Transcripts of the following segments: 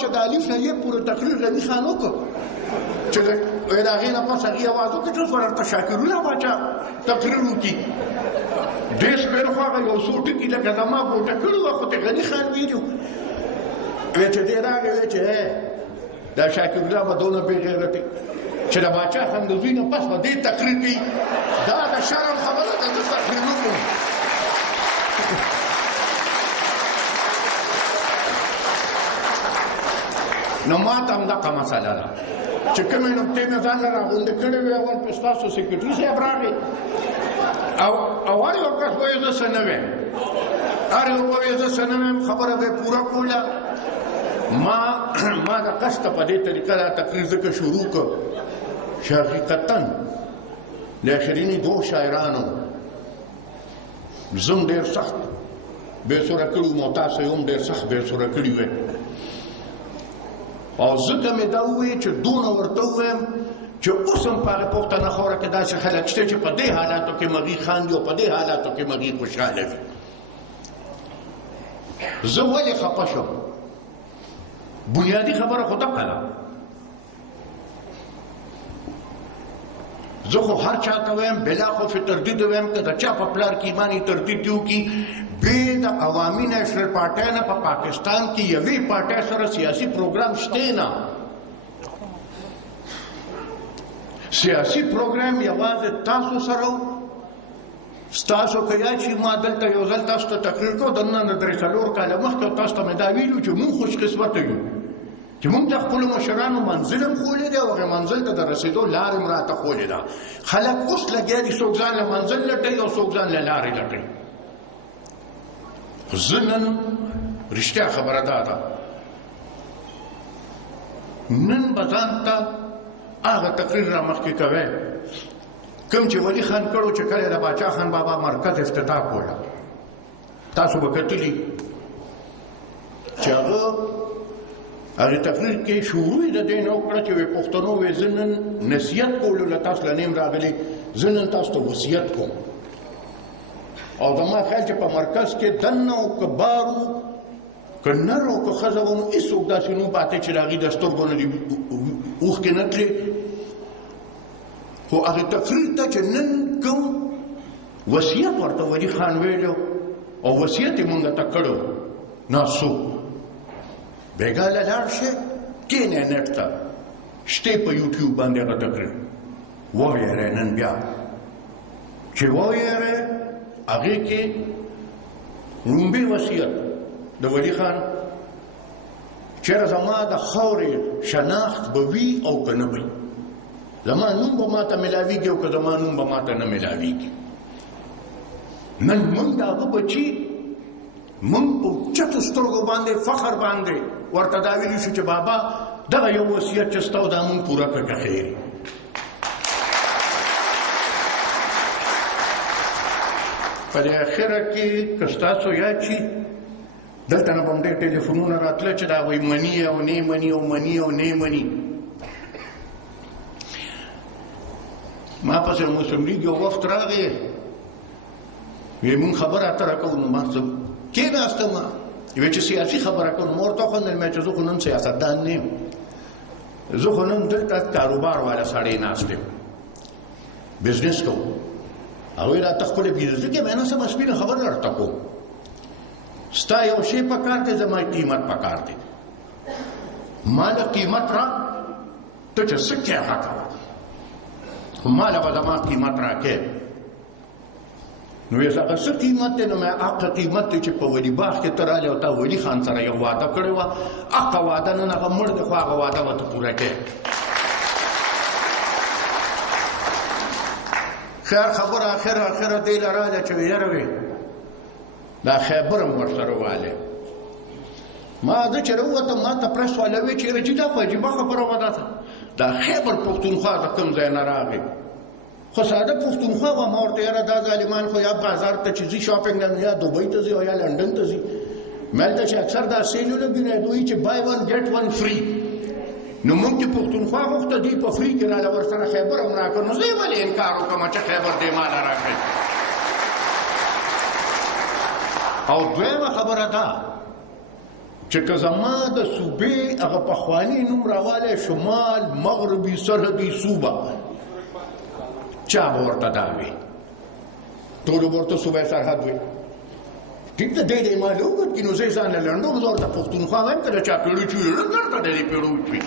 چې د الف نه یې پورې تقریر غني خان وکړ چې د هغې نه پس هغې اواز وکړ چې اوس ورته شاکرونه باچا تقریر وکړي ډېر سپېر خو هغه یو څو ټکي لکه زما ګوټه کړي وه خو ته غني خان ویلي وی چې دی راغی وی چې دا شاکر الله به دونه بې غیرتي چې د باچا خندوزي نه پس به دې تقریر کوي دا د شرم خبره ده زه تقریر وکړم نو ما ته همدغه مسله ده چې کومې نقطې مې ځان نه راغونډې کړې وې اول په ستاسو سیکرټري صاحب راغی او هر یو کس وایي زه څه نه ویم هر یو وایي زه څه نه ویم خبره به یې پوره کوله ما د قصده په دې طریقه دا تقریر ځکه شروع کړ چې حقیقتا د آخریني دوه شاعرانو زم ډېر سخت بېسوره کړي وو تاسو یې هم ډېر سخت بېسوره کړي وې او ځکه مې دا ووایي چې دونه ورته ووایم چې اوس هم په هغه پښتنه خاوره کې داسې خلک شته چې په دې حالاتو کې مغي خاندي او په دې حالاتو کې مغي خوشحاله وي زه ولې خفه شم بنیادی خبره خو دغه ده زه خو هر چاته وایم بلا خوف تردید وایم که د چا په پلار کې ایماني تردید وکړي بې د عوامي نیشنل پارټۍ نه په پاکستان کې یوې پارټۍ سره سیاسي پروګرام شته نه سیاسي پروګرام یوازې تاسو سره ستاسو که یا چې ما دلته یو ځل تاسو ته تقریر کوو د نن درې څلور کاله مخکې تاسو ته مې دا ویلي چې مونږ خوش قسمته یو چې مونږ د خپلو مشرانو منزل هم ښولی دی او هغې منزل ته د رسېدو لارې هم راته ښولی ده خلک اوس لګیا دي څوک ځان له منزل لټوي او څوک ځان له لارې لټوي خو زه نن رښتیا خبره دا ده نن به ځان ته هغه تقریر را مخکې کوی کوم چې ولی خان کړو چې کله د باچا خان بابا مرکز افتتاح کوله تاسو به کتلي چې هغه تقریر کې شروع یې د دې نه وکړه چې پښتنو وې زه نن نصیحت کولو له تاسو له نیم راغلی زه نن تاسو ته وصیت کوم او زما خیال چې په مرکز کې دننه او که بارو که نر او که ښځه وه نو هېڅوک داسې نه پاتې چې د هغې د سترګو نه دې اوښکې نه تلې خو هغې تقریر ته چې نن کوم وصیت ورته ولي خان ویلو او وصیت یې مونږ ته کړو ناسو بېګا له لاړ شئ کښېنئ نېټ ته شته په یوټیوب باندې هغه تقریر ووایئ نن بیا چې ووایئ هغې کې لومبي وصیت د ولي خان چېرې زما د خاورې شناخت به وي او که نه وي زما نوم به ما ته میلاویږي او که زما نوم به ما ته نه میلاویږي نن موږ د هغه بچي موږ په چتو سترګو باندې فخر باندې ورته دا ویلي شو چې بابا دغه یو وصیت چې ستا و دا موږ پوره کړه که خیر په دې اخره کې که ستاسو یاد شي دلته نه به هم ډېر ټلیفونونه راتله چې دا وایي مني او نه مني او مني او نه مني ما پسې مسلم لیګ یو وخت راغی وی مونږ خبره اتره کوو نو ما زه کېناستم وی چې سیاسي خبره کوو نو ما ورته وخندل مې چې زه خو نن سیاستدان نه یم زه خو نن دلته کاروبار والا سړی ناست یم بزنس کوم هغوی راته ښکلې بېزتي کوي نه څه سپینه خبره درته کوم ستا یو شی پکار دی زما قیمت پکار دی ما له قیمت را ته چې څه کې هغه کوه خو ما له به زما قیمت راکې نو یې هغه څه قیمت دی نو مې هغه قیمت دی چې په ولي باغ کې ته راغلې او تا ولي خان سره یو واده کړې وه هغه واده نن هغه مړ دی خو هغه واده به ته پوره کړې خیر خبره اخره دی له راځه چې یاره وې دا خیبر هم ورسره والی ما زه چې راووتم ما ته پرس والا وی چې یاره چې دا خو عجیبه خبره وه دا خیبر پښتونخوا د کوم ځای نه راغی خو ساده پښتونخوا وه ما ورته یاره دا ظالمان خو یا بازار ته چې ځي شاپینګ نه یا دوبۍ ته ځي او یا لنډن ته ځي ما هلته چې اکثر دا سیلونه وینئ دوی چې بای ون ګیټ ون فری نو مونږ چې پښتونخوا غوښته دوی په فری کې راله ورسره خیبر هم راکړ نو زه یې ولې انکار وکړم چې خیبر دې ماله راکړئ او دویمه خبره ده چې که زما د صوبې هغه پخواني نوم راوالی شمال مغربي سرحدي صوبه چا به ورته دا وي ټولو به ورته صوبه سرحد وي ټیک ده دی د معلومات کې نو زه ځان له لنډو زور د پښتونخوا وایم که د چا پیړو چوي درته د دې پیړو چوي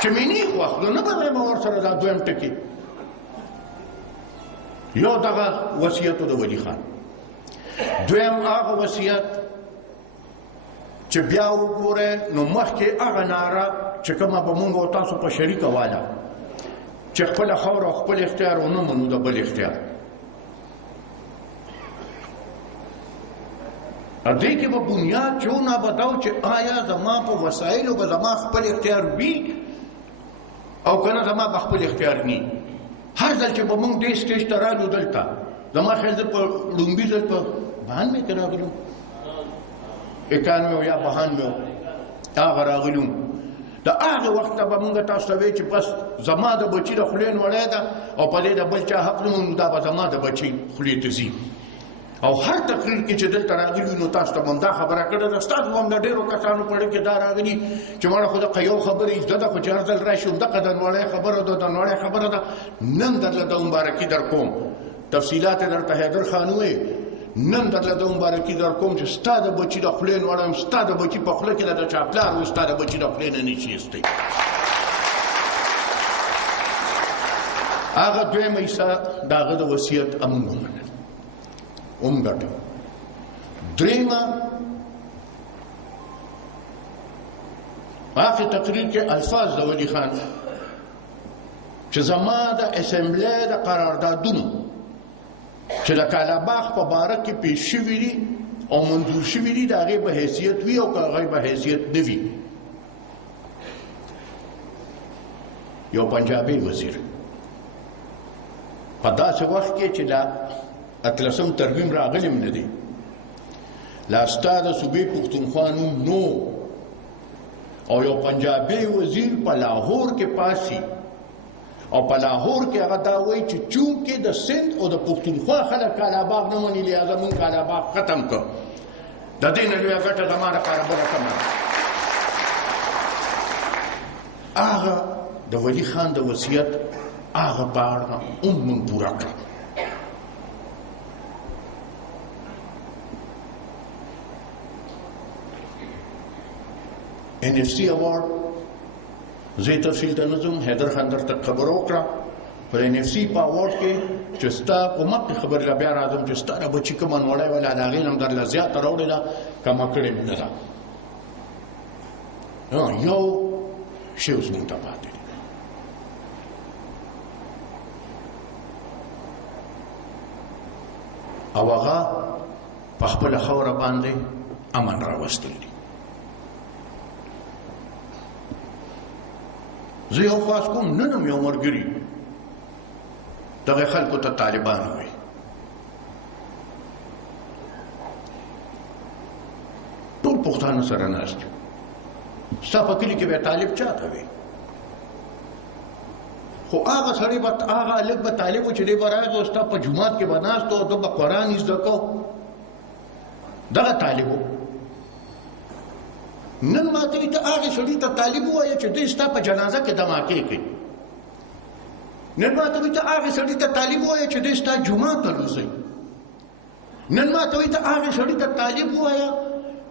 چې مې نه خوښ نو نه به وایم ورسره دا دویم ټکي یو دغه وصیت د ولي خان دویم هغه وصیت چې بیا وګوره نو مخکې هغه ناره چې کومه به مونږ او تاسو په شریکه واله چې خپله خاوره او خپل اختیار ونه منو د بل اختیار دې کې به بنیاد چونه بداو چې آیا زما په وسایلو به زما خپل اختیار وي او کنه زما به خپل اختیار ني هر ځل چې به مونږ دې سټیج ته رالو دلته زما خیال زه په لومبي ځل په بهان مې که راغلم 91 یا 92 هغه راغلم د هغه وخت به مونږ تاسو ته وایو چې بس زما د بچي د خولې نوړی ده او په دې د بل چا حق نه مونږ دا به زما د بچي خولې ته ځي او هر تقریر کې چې دلته راغلي نو تاسو ته هم دا خبره کړې ده ستاسو هم د ډېرو کسانو په اړه کې دا راغلي چې مړه خو دغه یو خبرې زده ده خو چې هر ځل راشي همدغه د نوړی خبره ده د نوړی خبره ده نن درله د مبارکي در کوم تفصیلات یې درته حیدر خان ووایي نن درله د مبارکي در کوم چې ستا د بچي د خولې نوړم ستا د بچي په خوله کې د چا پلار و ستا د بچي د خولې نه نشي ایستی هغه دویمه حصه د هغه د وصیت امون ومنل ګټو دریمه آخر تقریر کې الفاظ د ولي خان چې زما د اسمبلی د قراردادونو چې د کالاباغ په باره کې پیش شوي دي او منظور شوي دي د هغې به حیثیت وي او که هغې به حیثیت نه وي یو پنجابي وزیر په داسې وخت کې چې دا اتلسم ترمیم راغلم نه دی لا ستا د صوبې پښتونخوا نوم نو او یو پنجابي وزیر په لاهور کې پاسي او په لاهور کې هغه دا وایي چې چونکې د سند او د پښتونخوا خلک کالاباغ نه مني لهذا مونږ کالاباغ ختم کړ د دې نه لویه ګټه زما لپاره بله کمه هغه د ولي خان د وصیت هغه پاڼه هم مونږ پوره کړه NFC award زه تفصیل ته نه ځم حیدر خان درته خبر وکړه پر NFC په اوارډ کې چې ستا په مخکې خبر لا بیا راځم چې ستا نه بچي کومه نوړی ولا د هغې نه هم درله زیاته راوړې ده کمه کړې مې نه ده یو شی اوس مونږ ته پاتې دی او هغه په خپله خاوره باندې امن راوستلی دی زه یو خواست کوم نن هم یو ملګري دغه خلکو ته طالبان وایي ټول پښتانه سره ناست یو ستا په کلي کې به طالب چاته وي خو هغه سړی به هغه هلک به طالب و چې دی به راغی او ستا په جومات کې به ناست و ده به قرآن زده کو دغه طالب و نن ماته وي ته هغې سړي ته طالب ووایه چې دوی ستا په جنازه کې دماکې کوي نن ماته وي ته هغې سړي ته طالب ووایه چې دوی ستا جومات ته لوځئ نن ماته وي ته هغې سړي ته طالب ووایه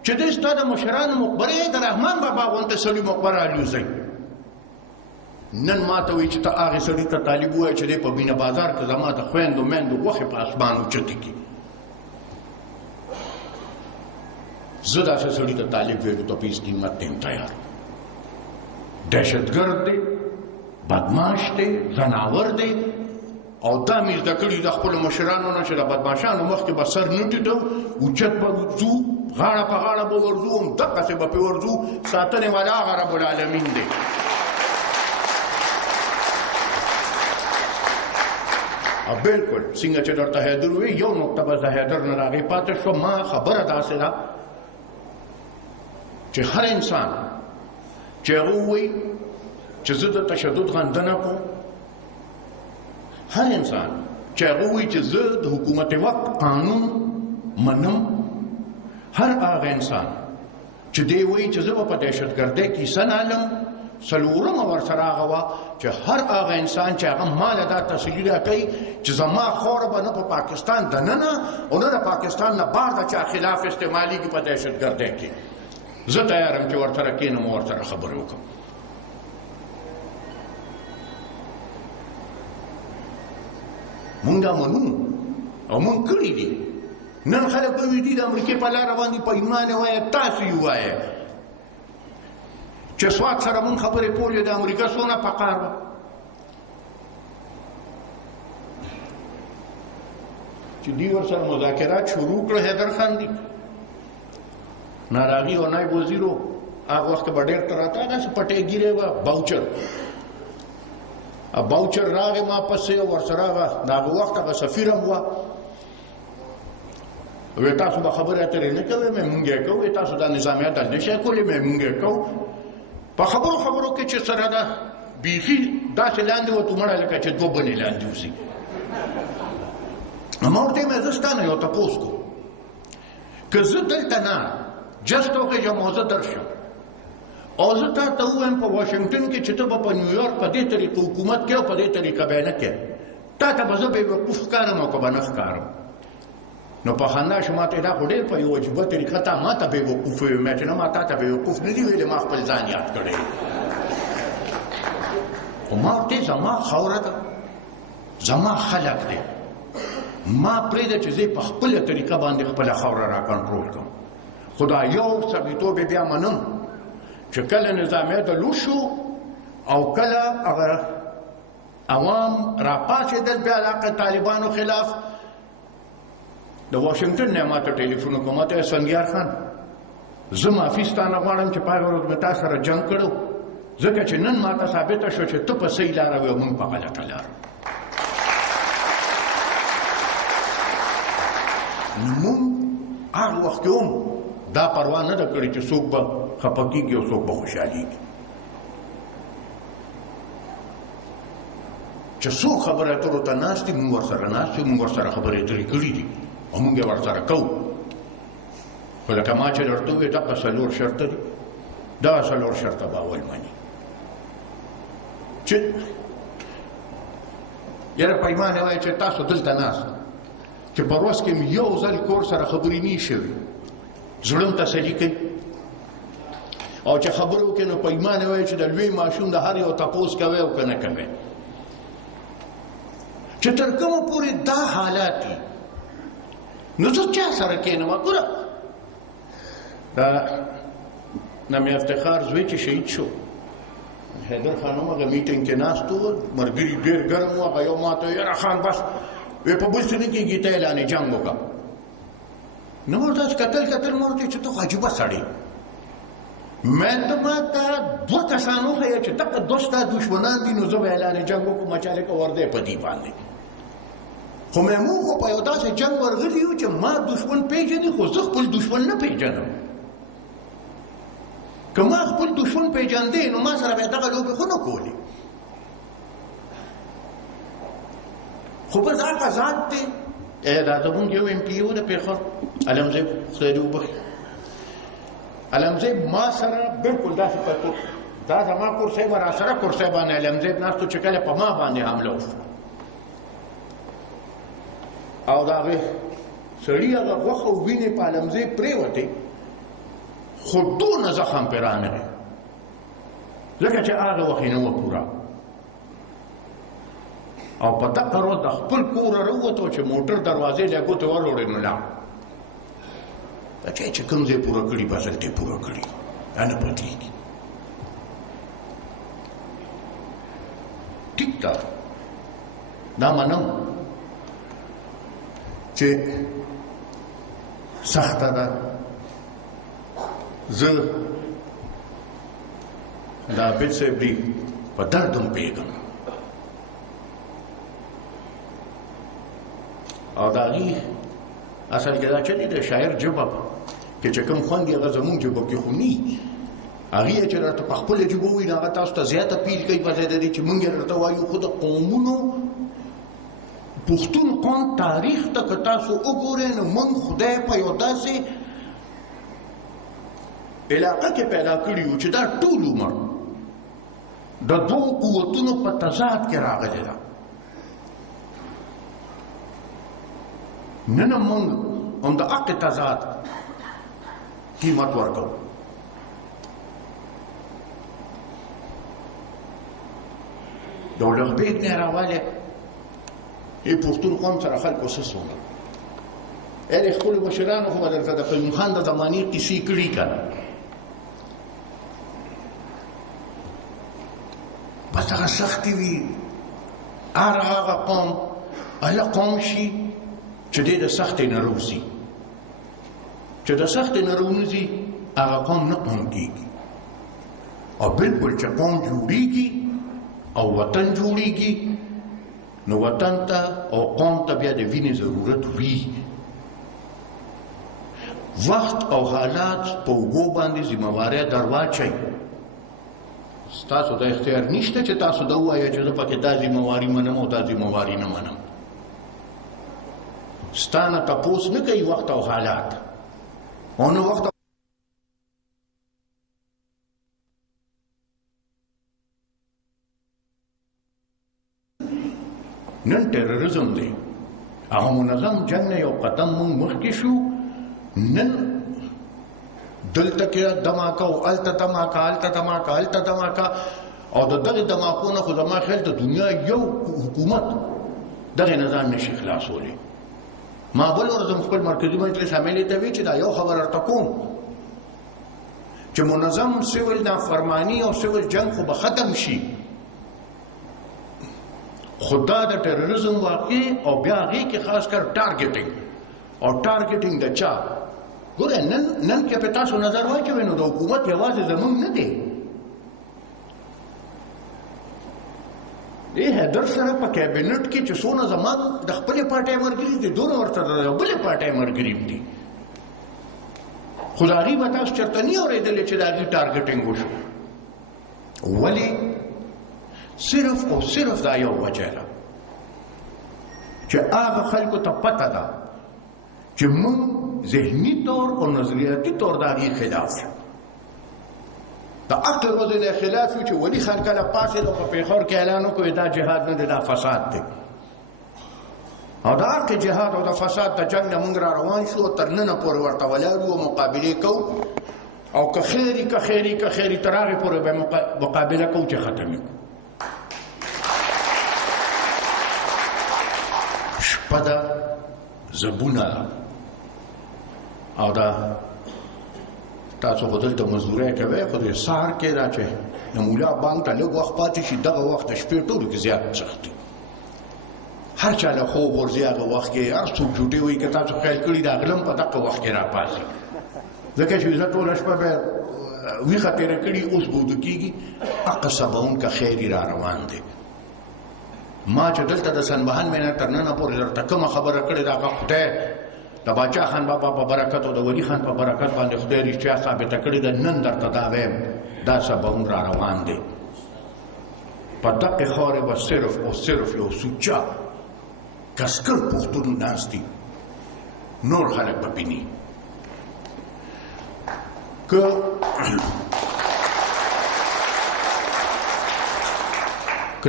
چې دوی ستا د مشرانو مقبرې د رحمان بابا غونته سړي مقبره لوځئ نن ماته وي چې ته هغې سړي ته طالب ووایه چې دی په بینه بازار کې زما د خویندو میندو غوښې په اسمان اوچتې کړي زه داسې سړي ته طالب ویلو ته په هېڅ قیمت نه یم تیار دهشتګرد دی بدماش دی ځناور دی او دا مې زده کړي د خپلو مشرانو نه چې د بدماشانو مخکې به سر نه ټیټو اوچت به ځو غاړه په غاړه به ورځو همدقسې به پرې ورځو ساتنې والا هغه رب العالمین دی او بلکل څنګه چې درته حیدر ووایي یو نقطه به د حیدر نه راغی پاتې شو ما خبره داسې ده چې هر انسان چې هغه ووایي چې زه د تشدد غندنه کوم هر انسان چې هغه ووایي چې زه د حکومت وقت قانون منم هر هغه انسان چې دی وایي چې زه به په دهشتګردۍ کې حصه نه لم. څلورمه ورسره هغه وه چې هر هغه انسان چې هغه ما له دا تسلي راکوي چې زما خاوره به نه په پاکستان دننه او نه د پاکستان نه بهر د چا خلاف استعمالېږي په دهشتګردۍ کې، زه تیار یم چې ورسره کښېنم او ورسره خبرې وکړم. مونږ دا منو او مونږ کړي دي. نن خلک به وي دي د امریکې په لاره باندې په ایمان وایه، تاسو یې ووایه چې سوات سره مونږ خبرې کولې د امریکا څونه پکار وه. چې دوی ورسره مذاکرات شروع کړه، حیدر خان دي ناراغي او نایب وزیرو هغه وخت به ډېر ته راته هغسې پټۍ ګیرې وه، باوچر راغې ما پسې ورسره هغه د هغه وخت هغه سفیر هم وه. وی تاسو به خبرې اترې نه کوئ؟ مې مونږ یې کوو. تاسو دا نظامیات نه شئ کولی؟ مې مونږ یې کوو. په خبرو کې چې سره ده بیخي داسې لاندې وتو مړه لکه چې دوه بنې لاندې وځي. ما ورته ویل زه ستا نه یو تپوس کوم، که زه دلته نه جست وخېږم او زه درشم او زه تا ته ووایم په واشنګټن کې چې ته به په نیویارک په دې طریقه حکومت کوې او په دې طریقه به یې نه کوې، تا ته به زه بېوقوف ښکارم او که به نه ښکارم. نو په خندا شو ما ته دا خو ډېر په یو عجیبه طریقه تا ما ته بېوقوف ویل. ما چې نه ما تا ته بېوقوف نه دي ویلې، ما خپل ځان یاد کړی. خو ما ورته زما خاوره ده، زما خلک دی، ما پرېږده چې زه په خپله طریقه باندې خپله خاوره را کنټرول کړم. خو دا یو سړیتوب یې بیا منم چې کله نظامیه د لوټ شو او کله هغه عوام راپاڅېدل بیا د طالبانو خلاف، د واشنګټن نه ما ته ټلیفون وکړو، ما ته سنګیار خان زه معافي ستانه غواړم چې په هغه ورځ مې تا سره جنګ کړو، ځکه چې نن ما ته ثابته شو چې ته په صحیح لاره وې او موږ په غلطه لاره. نو موږ هغه وخت کې هم دا پروا نه ده کړې چې څوک به خفه کېږي او څوک به خوشحالېږي. چې څوک خبرې اترو ته ناست دي، موږ ورسره ناست یو، موږ ورسره خبرې اترې کړي دي او موږ یې ورسره کوو. خو لکه ما چې درته وویل دغه څلور شرطه دي، دغه څلور شرطه به اول مني چې یاره په ایمان وایي چې تاسو دلته ناست چې په ورځ کې یو ځل کور سره خبرې نه شوي، زړه م تسلي کوي او چې خبرې وکړي نو په ایمان وایي چې د لوی ماشوم د هر یو تپوس کوي او که نه کوي. چې تر کومه پورې دا حالات دي نو زه چا سره کښېنم؟ ګوره دا نامې افتخار زوی چې شهید شو، حیدر خان هم هغه میټینګ کې ناست و، ملګري ډېر ګرم و. هغه یو ما ته یاره خان بس وی په بل څه نه کېږي، ته اعلانې جنګ وکړه. نو ورته کتل ما ورته چې ته خو عجیبه سړی، ما ته دوه کسان وښیه چې دغه دوه ستا دشمنان دي، نو زه به اعلانې جنګ وکړم چې هلکه ورده په دې باندې. خو موږ خو په یو داسې جنګ ورغلي یو چې ما دشمن پېژني خو زه خپل دشمن نه پېژنم. که ما خپل دشمن پېژندې نو ما سره به یې دغه لوبې خو نه کولې. خو بس هغه ذات دی. دا زمونږ یو ایم پي و د پېښور علمزیب خدای دې وبخښي، علمزیب ما سره بلکل داسې په دا زما کورسۍ به را سره کورسۍ باندې علمزیب ناست و چې کله په ما باندې حمله وشوه او د هغې سړي هغه غوښه او وینې په علمزیب پرېوتې، خو دونه زخم پرې رانغی ځکه چې هغه وخت یې نه وه پوره. او په دغه ورځ د خپل کوره راووتو چې موټر دروازې له ګوتې وروړې نو لاړ. دا چې کوم ځای پوره کړي بس هلته یې پوره کړي، دا نه بدلېږي. ټیک ده، دا منم چې سخته ده. زه د عابد صاحب دی په درد هم پوهېږم او د هغې اصل کې دا چلې د شاعر ژبه کې چې کوم خوند یې هغه زمونږ ژبه کې خو نه وي. هغې یې چې درته په خپله ژبه ووایي نو هغه تاسو ته زیات اپیل کوي په ځای د دې چې موږ یې درته وایو. خو د قومونو پښتون قوم تاریخ ته که تاسو وګورئ نو موږ خدای په یو داسې علاقه کې پیدا کړي وو چې دا ټول عمر د دوو قوتونو په تضاد کې راغلی ده. نن موږ هم د حق تضاد قیمت ورکوو. دولت بیگ نه راواله ای پښتون قوم سره خلکو څه سونه اره خپل مشرانو خو درته د قیوم خان د زماني کیسې کړي کړه. بس هغه سختي وي هغه قوم هغه قوم شي چې د سختۍ نه روزي، چې د سختۍ نه روزي هغه قوم نه قوم کېږي. او بالکل چې قوم جوړېږي او وطن جوړیږي نو وطن ته او قوم ته بیا د وینې ضرورت وي. وخت او حالات په اوږو باندې ذمہواري درواچئ. ستاسو د اختیار نشته چې تاسو دا ووایئ چې زه پکې دا ذمہواري منم او دا ذمہواري نه منم. ستانه تپوس نه کوي وخت او حالات او نه وخت نن ټیرریزم دی. هغه منظم جنگ نه یو قدم مونږ مخکې شو. نن دلته کې دماکه او هلته دماکه هلته دماکه هلته دماکه او د دغې دماکو نه خو زما خیال د دنیا یو حکومت دغې نه ځان نشي خلاصولی. ما بل ورځ خپل مرکزي مجلس عاملې ته وی چې دا یو خبر ورته کوم چې منظم سیول نافرمانی او سیول جنگ خو به ختم شي، خدا د ټیرریزم واقع او بیا هغې کې خاص کر ټارګټینګ او ټارګټینګ د چا ګوره نن کې په تاسو نظر واچوئ نو د حکومت یوازې زمونږ نه دی. حیدر سره په کابینټ کې چې څونه زمان د خپلې پارټۍ ملګري دي دونه ورته د بلې پارټۍ ملګري دي، خو د هغې به تاسو چېرته نه اورېدلې چې د هغې ټارګټینګ وشو. ولې؟ صرف او صرف دا یو وجه ده چې هغه خلکو ته پته ده چې موږ ذهني طور او نظریاتي طور د هغې خلاف شو. د عقل وضع د خلاف یو چې ولي خان کله پاڅېد او په پېښور کې اعلان وکړو دا جهاد نه دی دا فساد دی. او د حق جهاد او د فساد د جنګ نه موږ را روان شو او تر ننه پورې ورته ولاړ یو مقابلې کوو او که خیري که خیري که خیري تر هغې پورې به مقابله کوو چې ختم یې کړو. شپه ده زبونه ده او دا تاسو خو دلته مزدورۍ کوئ خو د سهار کې دا چې د مولا بانک ته لږ وخت پاتې شي دغه وخت د شپې ټولو کې زیات سخت دی. هر چا له خوب ورځي هغه وخت کې هر څوک جوټې وایي که تاسو خیال کړي د غلم په دغه وخت کې راپاڅي ځکه چې زه ټوله شپه به ویښه تېره کړي اوس به وده کېږي حق سباون که خیري را روان دی. ما چې دلته د سنبهان مې نه تر ننه پورې درته کومه خبره کړې ده هغه خدای د باچا خان بابا په برکت او د ولی خان په برکت باندې خدای رښتیا ثابته کړې ده. نن درته دا وایم دا سباون را روان دی. په دقې خاورې به صرف او صرف یو سوچه کسکر پښتون ناست دي، نور خلک به بیني. که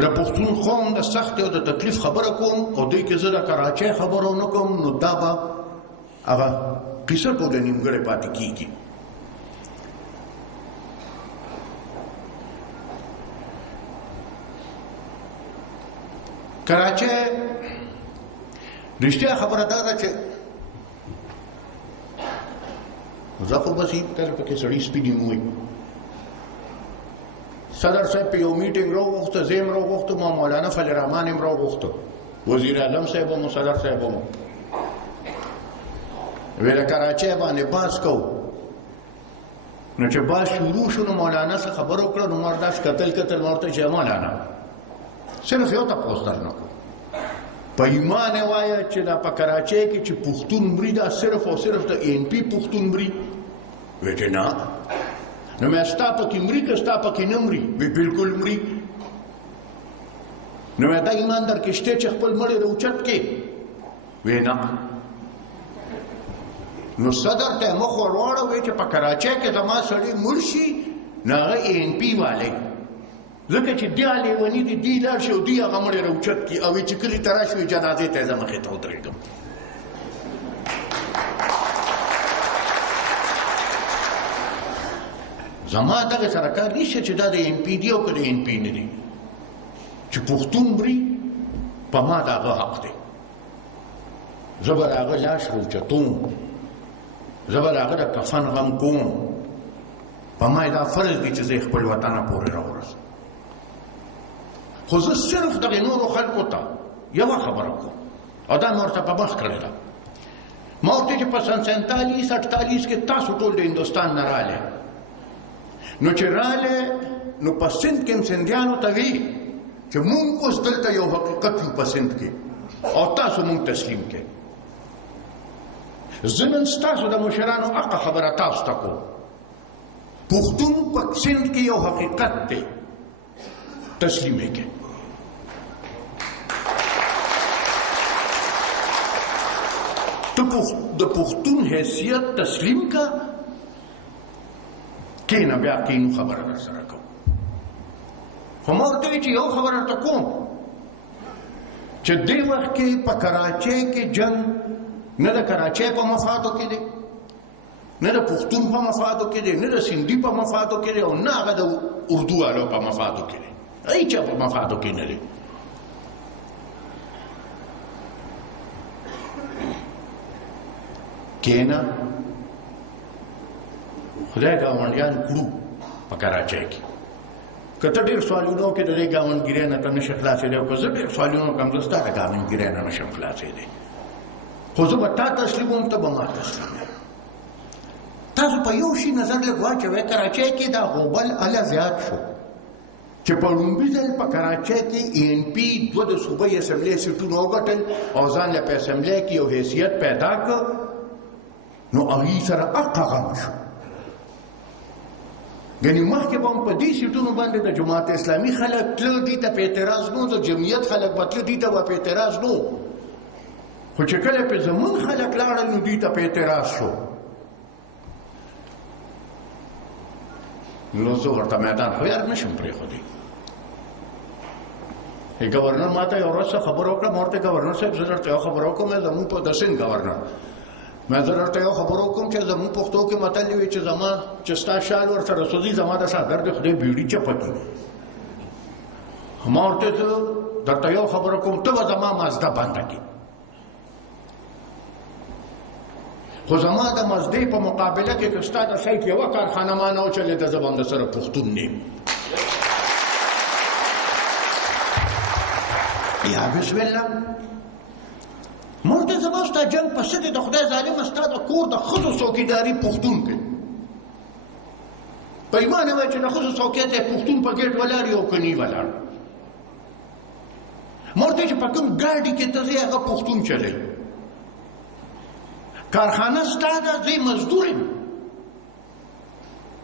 د پښتون قوم د سختۍ او د تکلیف خبره کوم او دوی کې زه د کراچۍ خبره نه کوم نو دا به هغه قصه ټوله نیمګړې پاتې کېږي. کراچۍ رښتیا خبره دا ده چې زه خو بس کله پکې سړي سپینې موی صدر صاحب په یو میټینګ راوغوښته زه یې راوغوښتم او مولانا فضل الرحمن یې راوغوښته وزیر اعظم صاحب هم صدر صاحب هم ویله کراچۍ باندې باز کوو نو چې باز شروع شو نو مولانا څه خبر وکړه نو ما داسې کتل ما ورته چې مولانا صرف یو تپوس درنه کړو په ایمان یې وایه چې دا په کراچۍ کې چې پښتون مري دا صرف او صرف د ANP پښتون مري وی چې نه نو مې ستا پکې مري که ستا پکې نه مري وی بلکل مري نو مې دا ایمان در کې شته چې خپل مړی راوچت کې وی نه نو صدر ته مخ ور واړوي چې په کراچۍ کې زما سړی مړ شي نو هغه ANP والی ځکه چې دی لیوني دي دی لاړ شي او دی هغه مړی راوچت کړي او چې کلي ته راشي جنازې ته یې زه مخې ته ودرېږم زما دغه سره کار نشته چې دا د ANP دی او که د ANP نه دی چې پښتون مري په ما د هغه حق دی زه به د هغه لاش راوچتوم زه به د هغه د کفن غم کوم په ما دا فرض دی چې زه خپل وطنه پورې راورسم خو زه صرف دغې نورو خلکو ته یوه خبره کوم او دا مې ورته په مخ کړې ده ما ورته چې په سن 47-48 کې تاسو ټول د هندوستان نه رالی نو چې رالی نو په سند کې هم سندیانو ته وي چې مونږ اوس دلته یو حقیقت یو په سند کې او تاسو مونږ تسلیم کې زه نن ستاسو د مشرانو حقه خبره تاسو ته کوم پښتون په سند کې یو حقیقت دی تسلیم یې کې ته د پښتون حیثیت تسلیم کا کینه بیا کینو خبره در سره کوم خو ما ورته وایي چې یو خبره درته کوم چې دې وخت کې په کراچۍ کې جنګ نه د کراچۍ په مفادو کې دی نه د پښتون په مفادو کې دی نه د سندي په مفادو کې دی او نه هغه د اردو والو په مفادو کې دی هیچا په مفادو کې نه دی کینا خدای ګاونډیان کړو په کراچۍ کې که ته ډېر سوالونه وکړې د دې ګاونډګیرۍ نه ته نشې خلاصېدی او که زه ډېر سوالونه وکړم زه ستا د ګاونډګیرۍ نه نشم خلاصېدی خو زه به تا تسلیموم ته به ما تسلیموې تاسو په یو شي نظر لږ واچوئ کراچۍ کې دا غوبل هله زیات شو چې په لومړي ځل په کراچۍ کې ANP دوه د صوبۍ اسمبلۍ سیټونه وګټل او ځان له په اسمبلۍ کې یو حیثیت پیدا کړ نو هغوی سره حقه غم شو ګنې مخکې به هم په دې سیټونو باندې د جماعت اسلامي خلک تله دې ته په اعتراض نو د جمعیت خلک به تله دې ته به په اعتراض نو خو چې کله پې زمونږ خلک لاړل نو دې ته په اعتراض شو نو زه ورته میدان خو یار نشم پرېښودی ګورنر ما ته یو ورځ څه خبره وکړه ما ورته ګورنر صاحب زه درته یو خبره وکړم زمونږ په د سند ګورنر ما زه درته یو خبره وکړم چې زمونږ پښتو کې متل وي چې زما چې ستا شال ورسره سوځي زما د څادر د خدای بیړۍ چپه کړي ما ورته زه درته یو خبره کوم ته به زما مازده بنده کړي خو زما د مزدې په مقابله کې که ستا د سیټ یوه کارخانه ما نه وچلېده زه به هم د سره پښتون نیم یا بسم الله ما ورته زما ستا جنګ په څه دی د خدای ظالمه ستا د کور د ښځو څوکیداري پښتون کوي په ایمان وایي چې د ښځو څوکۍ ته پښتون په ګېټ ولاړ یو که نی ولاړ ما ورته چې په کوم ګاډي کې ته ځې هغه پښتون چلوي کارخانه ستا ده زه مزدور یم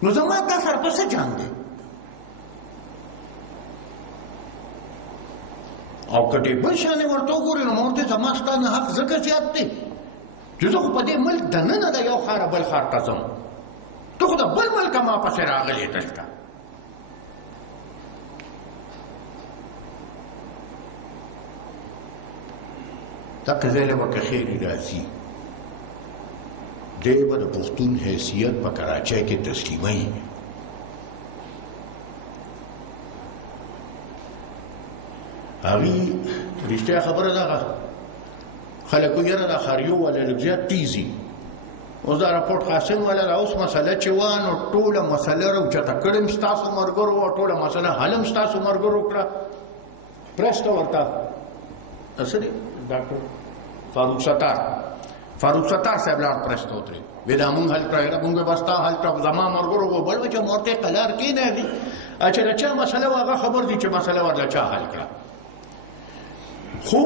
نو زما دا سره په څه جنګ دی او که دې بل شانې ورته وګورې نو ما ورته زما ستا نه حق ځکه زیات دی چې زه خو په دې ملک دننه د یو ښاره بل ښار ته ځم ته خو د بل ملکه ما پسې راغلې دلته دغه ځای له به که خیرې راځي دی به د پښتون حیثیت په کراچۍ کې تسلیموي هغوی رښتیا خبره دغه خلک وایي یاره دا خاریو والا لږ زیات تیزي اوس دا راپورټ قاسم والا دا اوس مسله چې وه نو ټوله مسله راوچته کړې م ستاسو ملګرو وه ټوله مسله حل هم ستاسو ملګرو کړه پرېس ته ورته څه دی ډاکټر فاروق ستار صاحب لاړ پرېس ته ودرېد وایي دا مونږ حل کړه مونږ به ستا حل کړه زما ملګرو وه بل چې ما ورته قلار کېناږي چې د چا مسله وه هغه خبر دي چې مسله ورله چا حل کړه خو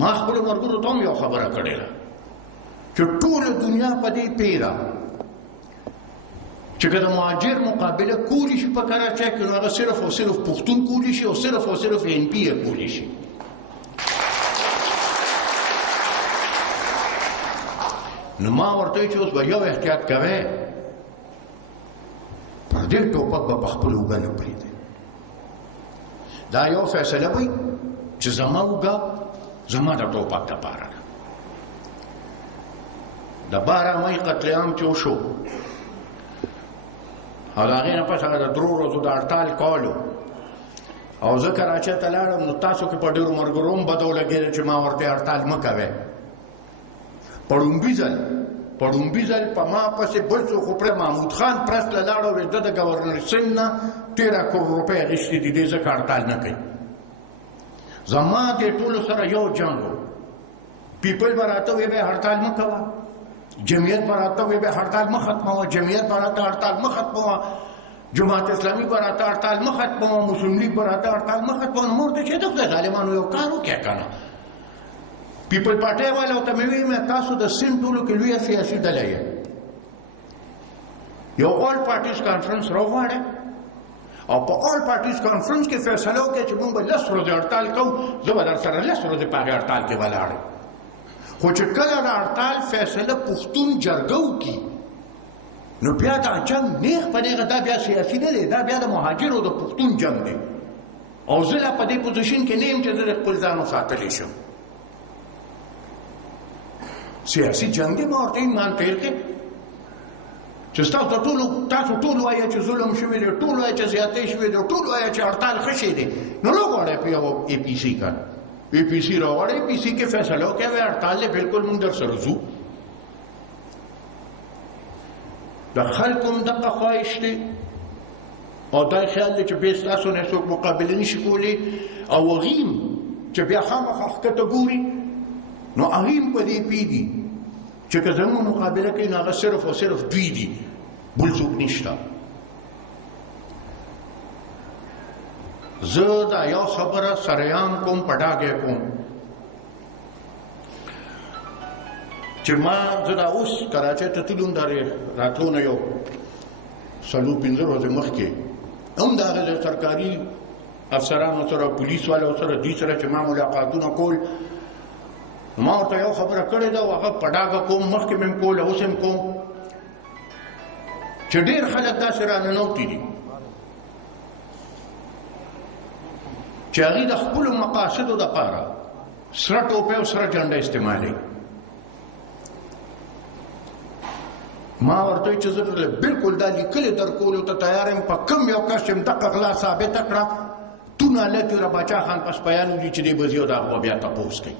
ما خپلو ملګرو ته هم یو خبره کړې ده چې ټوله دنیا په دې پوه ده چې که د مهاجر مقابله کولی شي په کراچۍ کې نو هغه صرف او صرف پښتون کولی شي او صرف ANP یې کولی شي نو ما ورته چې اوس به یو احتیاط کوئ پر دې ټوپک به په خپل اوږه نه پرېږدئ دا یو فیصله وي چې زما اوږه زما د ټوپک دپاره ده د 12 مۍ قتل عام چې وشو او د هغې نه پس هغه د 3 ورځو د هړتال کولو او زه کراچۍ ته لاړم نو تاسو کې په ډېرو ملګرو هم بده ولګېده چې ما ورته هړتال مه کوئ په ړومبي ځل په ما پسې بل څوک خو پرې محمود خان پرس له لاړه وې ده د ګورنر سنګ نه 13 کروڑ روپۍ اخیستې دي دې ځکه هړتال نه کوي زما دې ټولو سره یو جنګ و پیپل به راته وې به هړتال مه کوه جمعیت به راته وې به هړتال مه ختموه جمعیت به راته هړتال مه ختموه جماعت اسلامي به راته هړتال مه ختموه مسلم لیگ به راته هړتال مه ختموه نو مور ته چې د خدای ظالمانو یو کار وکړه که نه پیپل پارټۍ والاو ته مې ویل تاسو د سند ټولو کې لویه سیاسي ډله یې یو آل پارټیز کانفرنس راوغواړئ او په آل پارټیز کانفرنس کې فیصله وکړئ چې موږ به 10 ورځې هړتال کوو زه به در سره 10 ورځې په هغې هړتال کې ولاړ یم خو چې کله د هړتال فیصله پښتون جرګه وکړي نو بیا دا جنګ نیغ په نیغه دا بیا سیاسي نه دی دا بیا د مهاجرو د پښتون جنګ دی او زه لا په دې پوزیشن کې نه یم چې زه د خپل ځان وساتلی شم سیاسي جنګ دی ما ورته ایمان تیر کې چې تاسو ټول وایئ چې ظلم شوی دی ټول وایئ چې زیاتۍ شوی دی ټول وایئ چې هړتال ښه شی دی نو راغواړئ په یو اے پي سي کا اے پي سي راغواړئ اے پي سي کې فیصله وکړئ وایي هړتال دی بلکل موږ در سره ځو د خلکو هم دغه خواهش دی او دا خیال دی چې بیا ستاسو نه څوک مقابله نشي کولی او هغې هم چې بیا خامخا ښکته ګوري نو هغې هم په دې پوهېږي چې که زموږ مقابله کوي نو هغه صرف او صرف دوی دي بل څوک نشته زه دا یو خبره سریعام کوم په ډاګه کوم چې ما زه دا اوس کراچۍ ته تللم د راتلو نه یو 4-5 ورځې مخکې هم د هغې سرکاري افسرانو سره پولیس والو سره دوی سره چې ما ملاقاتونه کول ما ورته یو خبره کړې ده او هغه په ډاګه کوم مخکې مې هم کول اوس هم کوم چې ډېر خلک داسې راننوتي دي چې هغې د خپلو مقاصدو دپاره سره ټوپۍ او سره جنډه استعمالوي ما ورته چې زه بلکل دا لیکلې درکولو ته تیار یم په کوم یو کس چې دغه غلا ثابته کړه تونه هلک یې باچا خان پسپیان ولي چې دی به ځي او د هغه به بیا تپوس کوي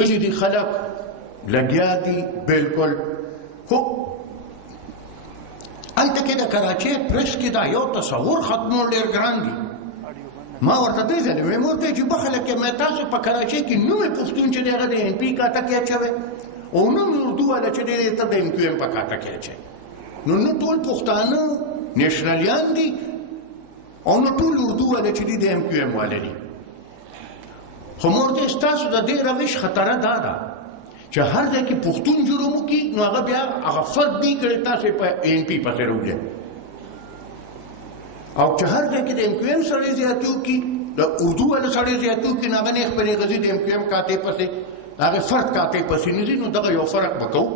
تلي دي خلک لګیا دي بلکل خو هلته کې د کراچۍ پرس کې دا یو تصور ختمول ډېر ګران دي ما ورته دې ځلې ویې ما ورته چې به خلک مې تاسو په کراچۍ کې نوی پښتون چې دی هغه د ان پي کاته کې اچوی او نو اردو والا چې دی ته د ام کیو ام په کاته کې اچوي نو نه ټول پښتانه نیشنلیان دي او نه ټول اردو والا چې دی د ام کیو ام والا دي خو ما ورته ستاسو د دې روش خطره دا ده چې هر ځای کې پښتون جرم وکړي نو هغه بیا هغه فرد دی کړی تاسو په ان پي پسې راوړئ او چې هر ځای کې د ام کیو ام سړی زیاتي وکړي د اردو والا سړی زیاتي وکړي نو هغه نه خپلې غځي د ام کیو ام کاتې پسې هغه فرد کاتې پسې نه ځي نو دغه یو فرق به کوو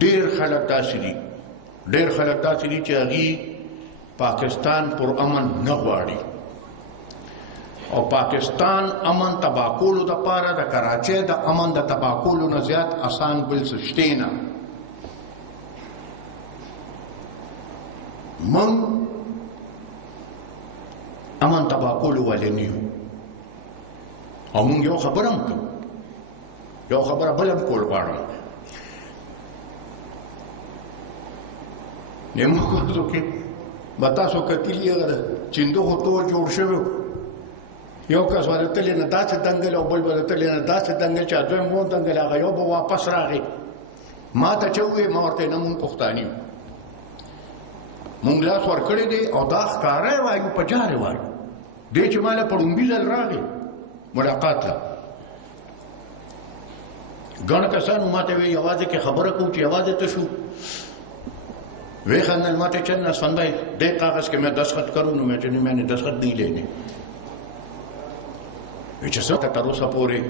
ډېر خلک داسې دي چې هغې پاکستان پر امن نه غواړي او پاکستان امن تباه کولو دپاره د کراچۍ د امن د تباه کولو نه زیات اسان بل څه شتی نه موږ امن تباه کولو والې نه یو او موږ یو خبره هم کوو یو خبره بل هم کول غواړم نیمګړو کې به تاسو کتلي هغه د چیندو ټول جوړ شوی یو کس والتلی نه داسې دنګل او بل والتلی نه داسې دنګل چې دویم مو دنګل هغه یو به واپس راغی ما ته چې وویې ما ورته نه مونږ پښتانه یو مونږ لاس ورکړی دی او دا ښکاره یې وایو په جار یې وایو دی چې ما له په ړومبي ځل راغی ملاقات له ګڼ کسانو ما ته وی یوازې کې خبره کوم چې یوازې ته شو وی خندل ما ته چند نسفندای دې کاغذ کې میں دستخط کروں نو میں نے دستخط نہیں لینے وی چې څه تر اوسه پورې